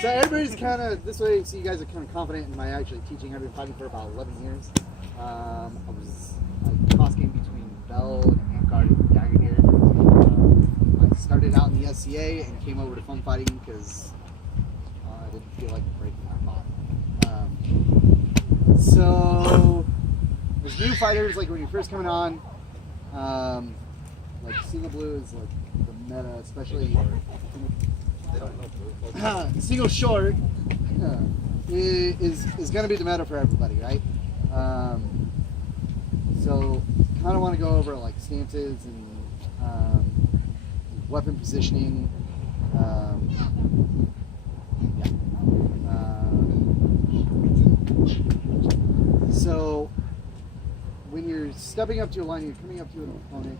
So everybody's kind of this way. So you guys are kind of confident in my actually teaching. I've been fighting for about 11 years. I was a cross game between Bell and Amcard and Dagger Gear. I started out in the SCA and came over to fun fighting because I didn't feel like breaking my body. So there's new fighters like when you're first coming on. Like Single Blue is like the meta, especially. Single short is going to be the meta for everybody, right? So kind of want to go over like stances and weapon positioning. So when you're stepping up to your line, you're coming up to an opponent.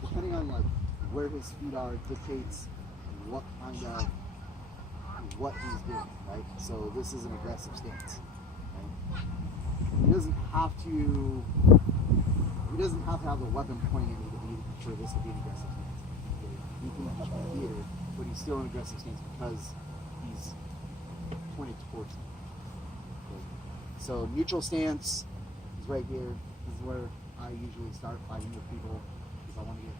Depending on like where his feet are, dictates what he's doing, right? So this is an aggressive stance, right? He doesn't have to have the weapon pointing at me for this to be an aggressive stance. Okay? He can be here, but he's still an aggressive stance because he's pointed towards me. Okay? So neutral stance is right here. This is where I usually start fighting with people because I want to get a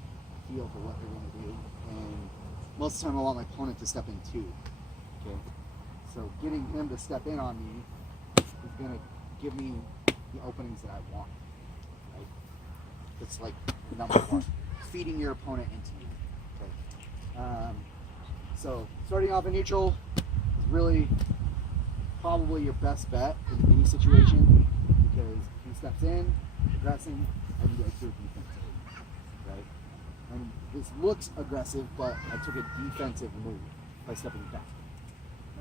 feel for what they're going to do. And most of the time I want my opponent to step in too. Okay? So getting him to step in on me is going to give me the openings that I want. Right? It's like number one. Feeding your opponent into you. Okay? So starting off in neutral is really probably your best bet in any situation because he steps in, aggressing, and you get through defensive. Right? And this looks aggressive, but I took a defensive move by stepping back.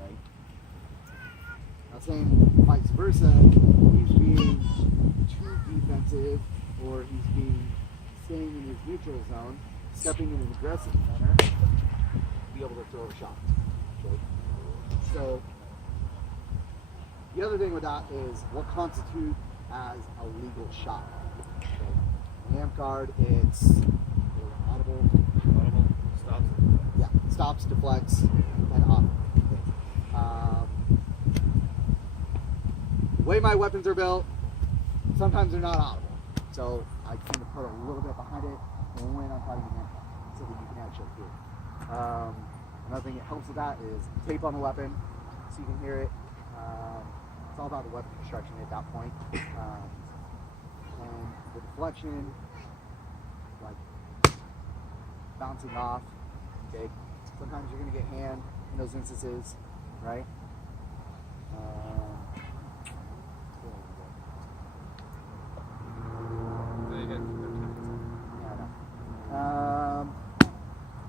Right? Now saying vice versa, he's being too defensive or he's being staying in his neutral zone, stepping in an aggressive manner, to be able to throw a shot. Okay? So the other thing with that is what constitutes as a legal shot. Okay? In Amcard, it's audible, stops. Yeah, stops, deflects, and audible. The way my weapons are built, sometimes they're not audible. So I tend to put a little bit behind it when I'm fighting an Amcard so that you can actually hear it. Another thing that helps with that is tape on the weapon so you can hear it. It's all about the weapon construction at that point. And the deflection, like bouncing off, okay? Sometimes you're going to get hand in those instances, right?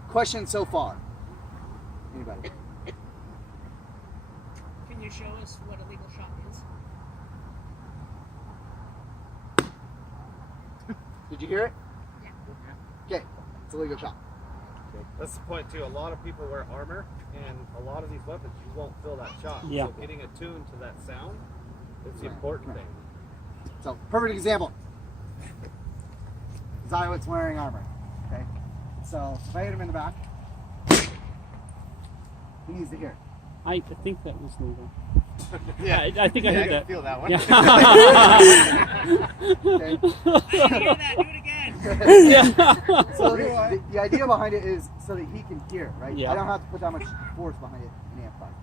Questions so far? Anybody? Can you show us what a legal shot is? Did you hear it? Yeah. Okay, it's a legal shot. Okay. That's the point too. A lot of people wear armor, and a lot of these weapons you won't feel that shot. Yeah. So getting attuned to that sound is the important thing. So, perfect example. Zywit's wearing armor. Okay? So, if I hit him in the back, he needs to hear it. I think that was legal. Yeah. I think I heard that. Feel that one. Yeah. Okay? I didn't hear that. Do it again. Yeah. So, the idea behind it is so that he can hear, right? Yeah. I don't have to put that much force behind it in amp fight.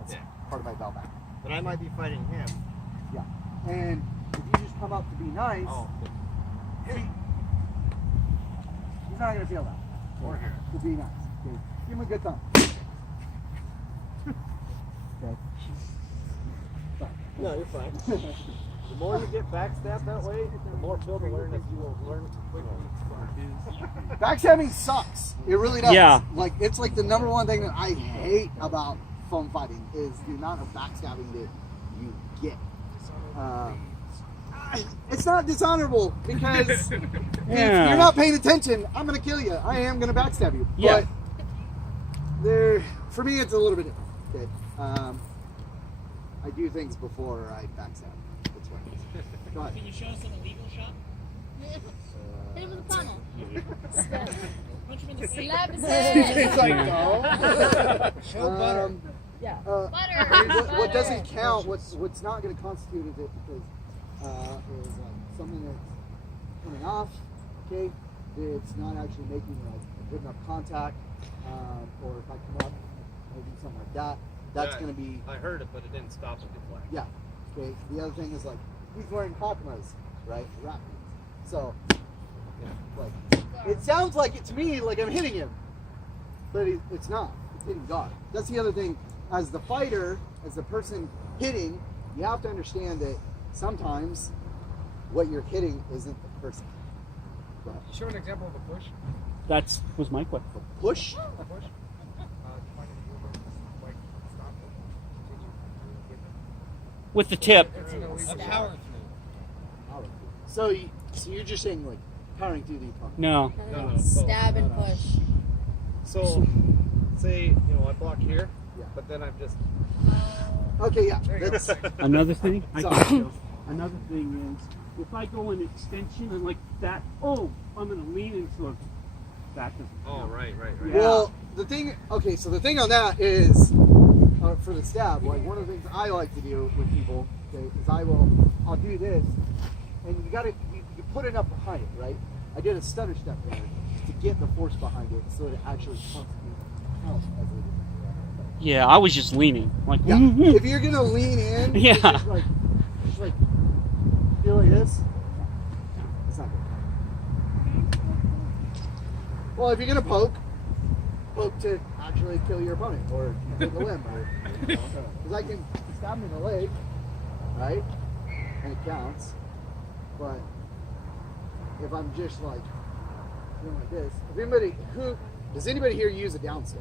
That's part of my bell back. But I might be fighting him. Yeah. And if you just come up to be nice, he's not going to feel that. Or here. To be nice. Okay? Give him a good thumb. Okay. No, you're fine. The more you get backstabbed that way, the more field awareness you will learn quickly. Backstabbing sucks. It really does. Yeah. Like it's like the number one thing that I hate about foam fighting is the amount of backstabbing that you get. It's not dishonorable because if you're not paying attention, I'm gonna kill you. I am gonna backstab you. Yeah. But for me, it's a little bit different. Okay. I do things before I backstab. That's what it is. Go ahead. Can you show us an illegal shot? Hit him with a funnel. Put Punch him in the face. Slap his It's like, head. no. Show butter. Yeah. What Butter. doesn't count, what's not going to constitute is it because is something that's coming off, okay? It's not actually making like good enough contact, or if I come up, maybe something like that. That's Yeah, going to be I heard it, but it didn't stop the deflect. yeah. Okay. The other thing is like he's wearing Hakmas, right? Wrap boots. So like it sounds like it to me like I'm hitting him, but it's not. It's hitting God. That's the other thing. As the fighter, as the person hitting, you have to understand that sometimes what you're hitting isn't the person. But Show an example of a push. That was my question. push. A push. Finding the movement, like stop it, continue with it. With the tip. It's an illegal. A power So you're just saying like powering through the opponent. No. No. Stab and push. So, say, I block here, Yeah. but then I'm just. Okay. Yeah. There you go. That's Another thing. Sorry. Another thing is, if I go in extension and like that, oh, I'm gonna lean into it. That doesn't. Oh, count. right. Yeah. well. The thing. Okay. So the thing on that is for the stab. Like one of the things I like to do with people, okay, is I'll do this, and you put enough behind it, right? I did a stutter step there to get the force behind it, so that it actually counts as a Yeah, I was just leaning. Like. Yeah. mhm. If you're gonna lean in, Yeah. just like feel like this. It's not good. Well, if you're gonna poke to actually kill your opponent or take a limb, because I can stab him in the leg, right, and it counts. But if I'm just like doing like this, does anybody here use a down stick?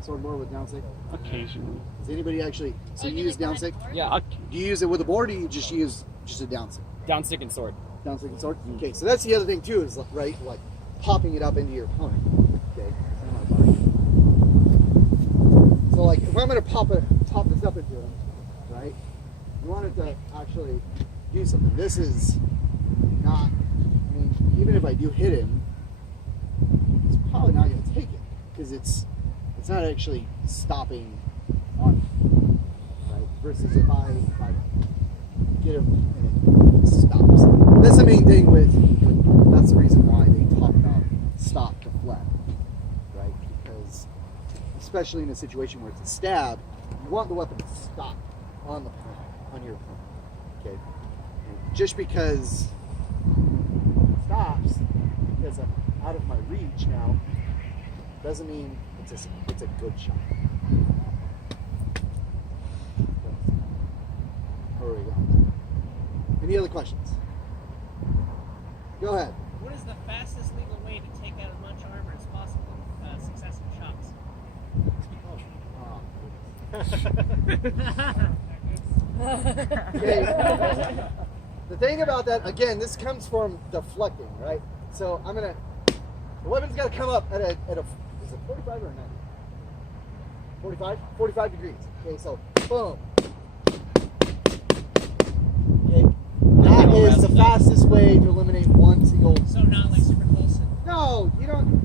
Sword more with down stick? Occasionally. Does anybody actually use down stick? Yeah, Do you use it with a board, or do you just use just a down stick? down stick and sword. Down stick and sword? Okay, so that's the other thing too, is like popping it up into your opponent. Okay. So like if I'm gonna pop this up into him, right? You want it to actually do something. This is not, I mean, even if I do hit him, it's probably not gonna take it. Because it's not actually stopping on him. Right? Versus if I get him and it stops. And that's the main thing that's the reason why they talk about stop deflect. Right? Because especially in a situation where it's a stab, you want the weapon to stop on your opponent. Okay? And just because it stops, because I'm out of my reach now, doesn't mean it's a good shot. Where are we going? Any other questions? Go ahead. What is the fastest legal way to take out as much armor as possible with successive shots? Okay. The thing about that, again, this comes from deflecting, right? So the weapon's got to come up at a, is it 45 or 90? 45? 45 degrees. Okay, so boom. Okay, that is the fastest way to eliminate one single. So not like super close. No, you don't.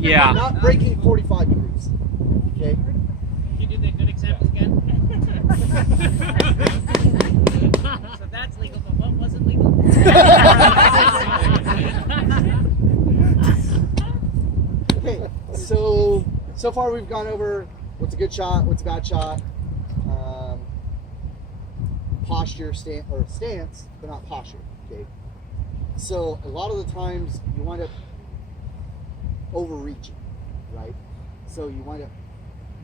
Yeah. Not breaking 45 degrees. Okay. Can you do the good examples again? So that's legal, but what wasn't legal? Okay, so far we've gone over what's a good shot, what's a bad shot, posture, stance, but not posture. Okay, so a lot of the times you wind up overreaching, right? So you wind up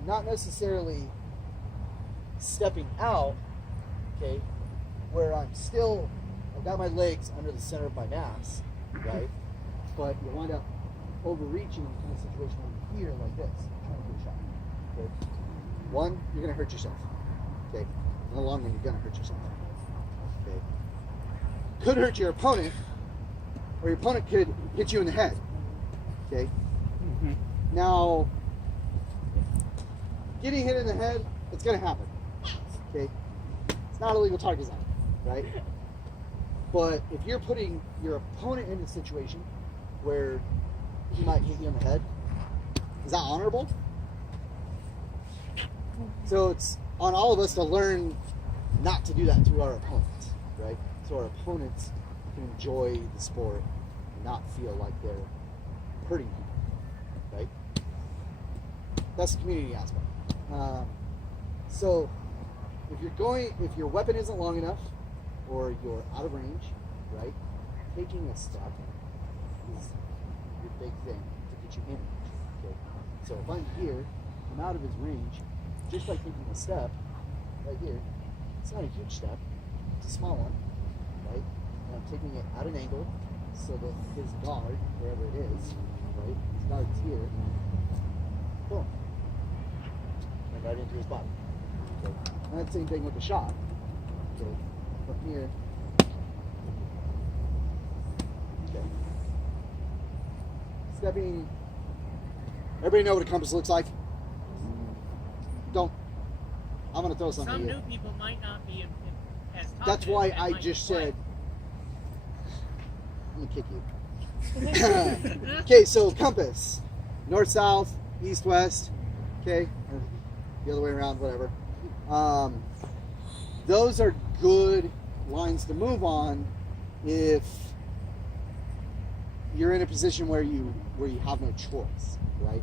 not necessarily stepping out, okay, where I've got my legs under the center of my mass, right? But you wind up overreaching in a situation where you're here like this, trying to get a shot. Okay? One, you're gonna hurt yourself. Okay? In the long run, you're gonna hurt yourself. Okay? Could hurt your opponent, or your opponent could hit you in the head. Okay? Mhm. Now, getting hit in the head, it's gonna happen. Okay? It's not a legal target zone, right? But if you're putting your opponent in a situation where he might hit you in the head. Is that honorable? So it's on all of us to learn not to do that to our opponents, right? So our opponents can enjoy the sport and not feel like they're hurting people, right? That's the community aspect. So if your weapon isn't long enough or you're out of range, right? Taking a step is your big thing to get you in range. Okay? So if I'm here, I'm out of his range, just by taking a step right here, it's not a huge step, it's a small one, right? And I'm taking it at an angle so that his guard, wherever it is, right? His guard's here, boom. And right into his body. Okay? And that's the same thing with the shot. Okay? From here. Okay. Stepping. Everybody know what a compass looks like? Don't. I'm gonna throw something Some at you. new people might not be as taught That's this why and I might just be said. I'm gonna kick you. Okay, so compass, north, south, east, west. Okay, or the other way around, whatever. Those are good lines to move on if you're in a position where you have no choice, right?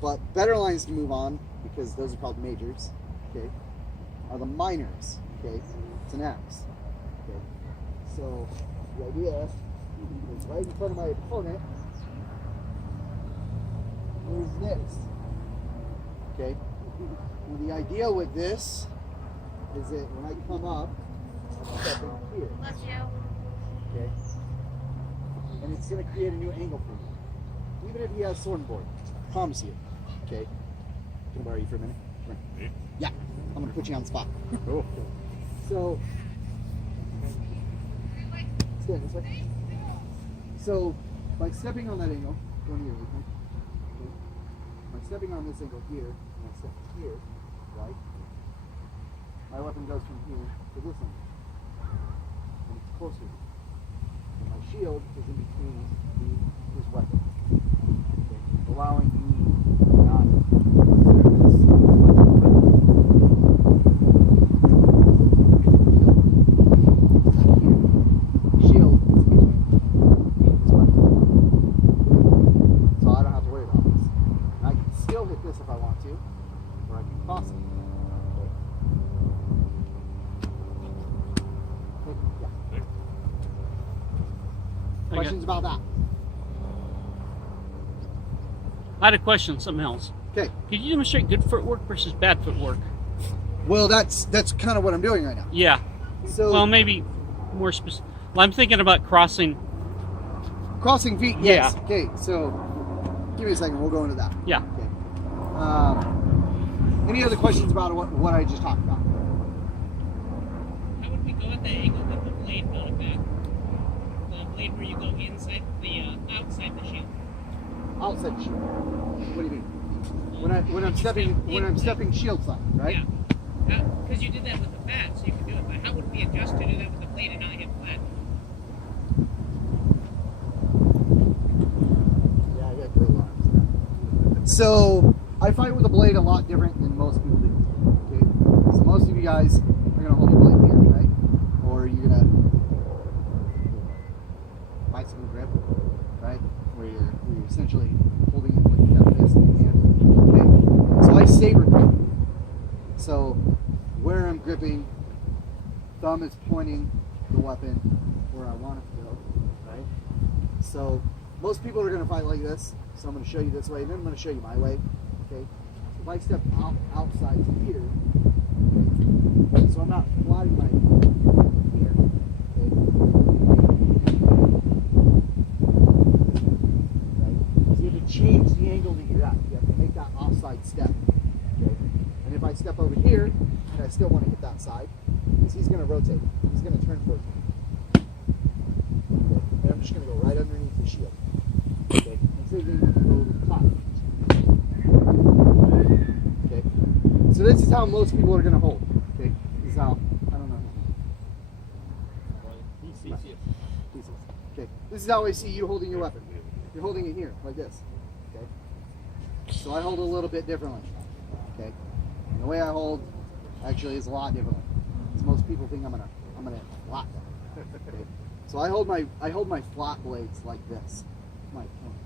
But better lines to move on, because those are called majors, okay, are the minors, okay? It's an X, okay? So the idea is right in front of my opponent is this, okay? And the idea with this is that when I come up, I'm stepping here, Bless you. okay? And it's going to create a new angle for you. Even if he has sword and board, I promise you, okay? Can I borrow you for a minute? Come here. Yeah, I'm going to put you on the spot. Cool. So, stand this way. So, by stepping on that angle, going here with me, okay? By stepping on this angle here, and I step here, right? My weapon goes from here to this angle. And it's closer. And my shield is in between his weapon. Okay? Allowing me to not consider this as much of a weapon. Here, shield is in between me and his weapon. So I don't have to worry about this. And I can still hit this if I want to, or I can cross it. Yeah. Questions about that? I had a question, something else. Okay. Could you demonstrate good footwork versus bad footwork? Well, that's kind of what I'm doing right now. Yeah. So Well, maybe more specific. Well, I'm thinking about crossing. crossing feet, yes. Yeah. Okay, so give me a second. We'll go into that. Yeah. Okay. Any other questions about what I just talked about? How would we go at the angle with the blade mounted back? The blade where you go inside the outside the shield. Outside shield. What do you mean? When I'm stepping shield side, right? Yeah. Because you did that with the bat, so you can do it. But how would we adjust to do that with the blade and not hit flat? Yeah, I got great arms. So I fight with a blade a lot different than most people do. Okay, so most of you guys are gonna hold your blade here, right? Or you're gonna bicycle grip, right? Where you're essentially holding it with your fist in your hand. Okay, so I saber grip. So where I'm gripping, thumb is pointing the weapon where I want it to go, right? So most people are going to fight like this. So I'm going to show you this way, and then I'm going to show you my way. Okay. So if I step outside to here, okay, so I'm not flatting my here. Okay. Right. So you have to change the angle that you're at. You have to make that offside step. Okay. And if I step over here, and I still want to hit that side, because he's going to rotate. He's going to turn towards me. Okay. And I'm just going to go right underneath the shield. Okay. And so you're going to go to the top. Okay. So this is how most people are going to hold. Okay. This is how, I don't know. Pieces. Okay. This is how I see you holding your weapon. you're holding it here, like this. Okay? So I hold it a little bit differently. Okay? And the way I hold actually is a lot differently. Because most people think I'm gonna flat them. Okay? So I hold my flat blades like this. My point.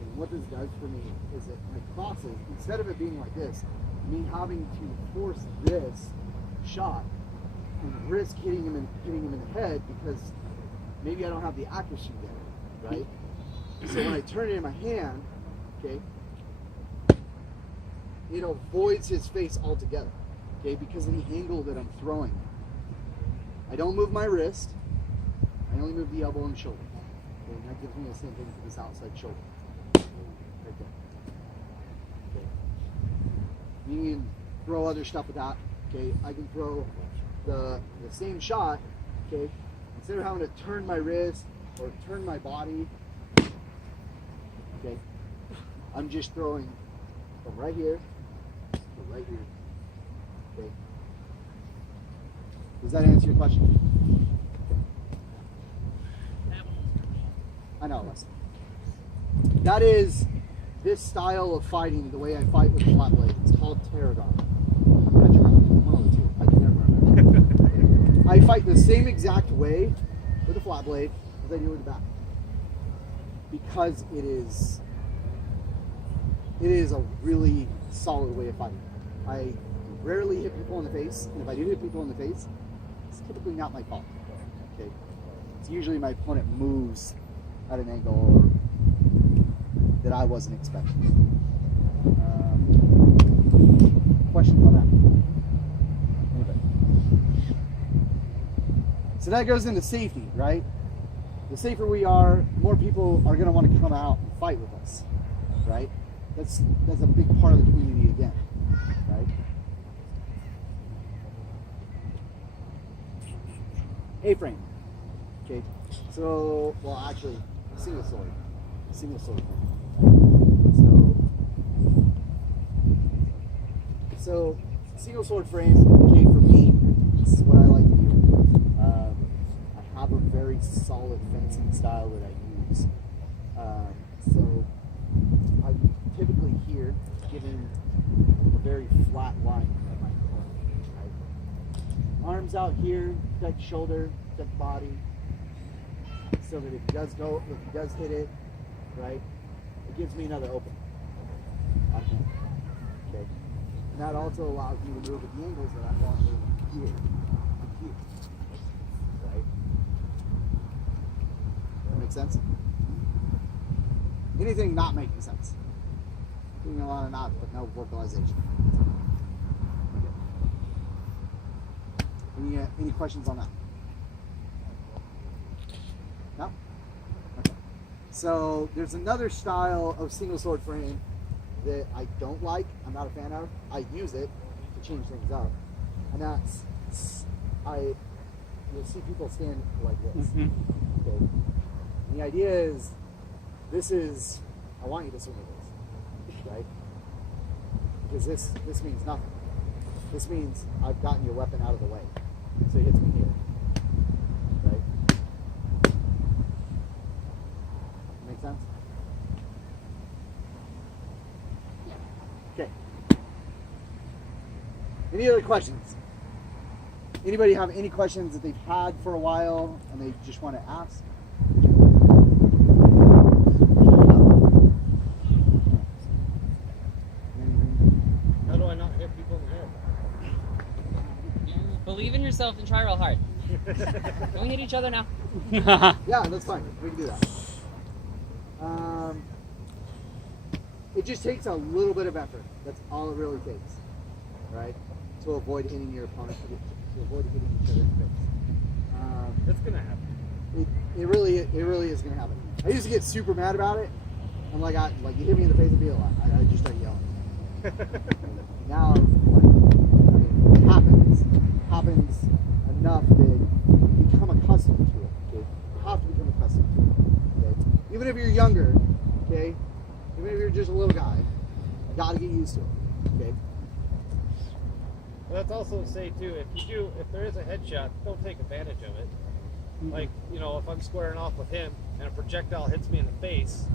And what this does for me is it my crosses, instead of it being like this, me having to force this shot and risk hitting him in the head because maybe I don't have the accuracy there, right? So when I turn it in my hand, okay, it avoids his face altogether, okay, because of the angle that I'm throwing. I don't move my wrist. I only move the elbow and the shoulder. Okay, and that gives me the same thing for this outside shoulder. Right there. Okay. You can throw other stuff with that. Okay, I can throw the same shot. Okay, instead of having to turn my wrist or turn my body. Okay, I'm just throwing from right here to right here. Okay. Does that answer your question? I know, listen. That is this style of fighting, the way I fight with the flat blade. It's called Tarragon. One of the two. I can never remember. I fight the same exact way with the flat blade as I do with the back. Because it is a really solid way of fighting. I rarely hit people in the face, and if I do hit people in the face, it's typically not my fault. Okay, it's usually my opponent moves at an angle that I wasn't expecting. Questions on that? Anybody? So that goes into safety, right? The safer we are, more people are going to want to come out and fight with us, right? That's a big part of the community again, right? A-frame. Okay. So, well, actually, single sword frame. So single sword frame. Okay, for me, this is what I like to do. I have a very solid fencing style that I use. So I'm typically here giving a very flat line at my opponent. Right? Arms out here, touch shoulder, touch body. So that if he does hit it, right, it gives me another opening. Okay. And that also allows me to move at the angles that I want to move here and here. Right? That makes sense? Anything not making sense? Doing a lot of knots but no vocalization. Okay. Any questions on that? No? Okay. So there's another style of single sword frame that I don't like, I'm not a fan of. I use it to change things up. And that's, you'll see people stand like this. Okay. And the idea is, I want you to swing at this, right? Because this means nothing. This means I've gotten your weapon out of the way. So it hits me here. Right? Make sense? Okay. Any other questions? Anybody have any questions that they've had for a while and they just want to ask? How do I not hit people in the head? Believe in yourself and try real hard. Don't we hit each other now? Yeah, that's fine. We can do that. It just takes a little bit of effort. That's all it really takes, right? To avoid hitting your opponent, to avoid hitting each other in the face. That's gonna happen. It really is gonna happen. I used to get super mad about it. I'm like, you hit me in the face, I just start yelling. Now, it happens enough that you become accustomed to it. Okay? You have to become accustomed to it. Okay? Even if you're younger, okay? Even if you're just a little guy, you gotta get used to it. Okay? Well, that's also say too, if there is a headshot, don't take advantage of it. Like, if I'm squaring off with him and a projectile hits me in the face,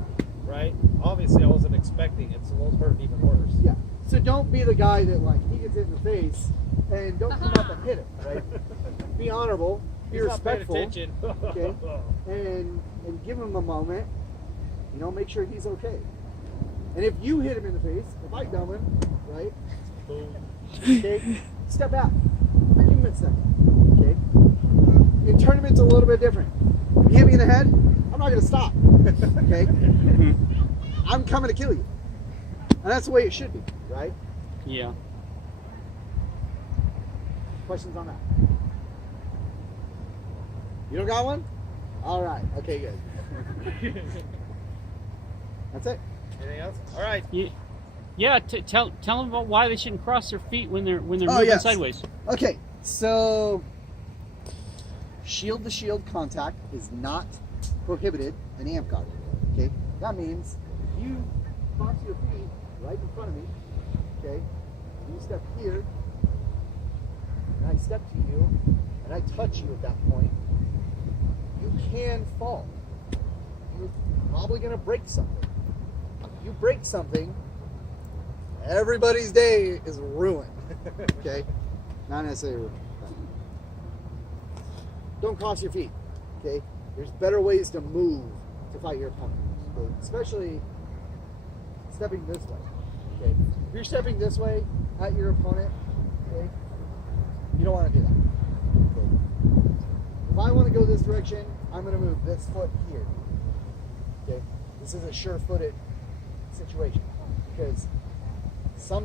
right? Obviously, I wasn't expecting it, so those hurt even worse. Yeah. So don't be the guy that like he gets hit in the face and don't come up and hit him, right? Be honorable, be He's not paying respectful, attention. okay? And give him a moment. You know, make sure he's okay. And if you hit him in the face, if I dumb him, right? Boom. Okay, step back. Give him a second. Okay. In tournament's a little bit different. If you hit me in the head, I'm not gonna stop. Okay. I'm coming to kill you. And that's the way it should be, right? Yeah. Questions on that? You don't got one? All right. Okay, good. That's it. Anything else? All right. Yeah. Tell them about why they shouldn't cross their feet when they're Oh, moving yes. sideways. Okay, so shield to shield contact is not prohibited in amp guard. Okay, that means if you cross your feet right in front of me, okay, you step here, and I step to you, and I touch you at that point, you can fall. You're probably gonna break something. If you break something, everybody's day is ruined. Okay? Not necessarily ruined. Don't cross your feet. Okay? There's better ways to move to fight your opponent. Okay? Especially stepping this way. Okay? If you're stepping this way at your opponent, okay, you don't want to do that. Okay? If I want to go this direction, I'm going to move this foot here. Okay? This is a sure-footed situation because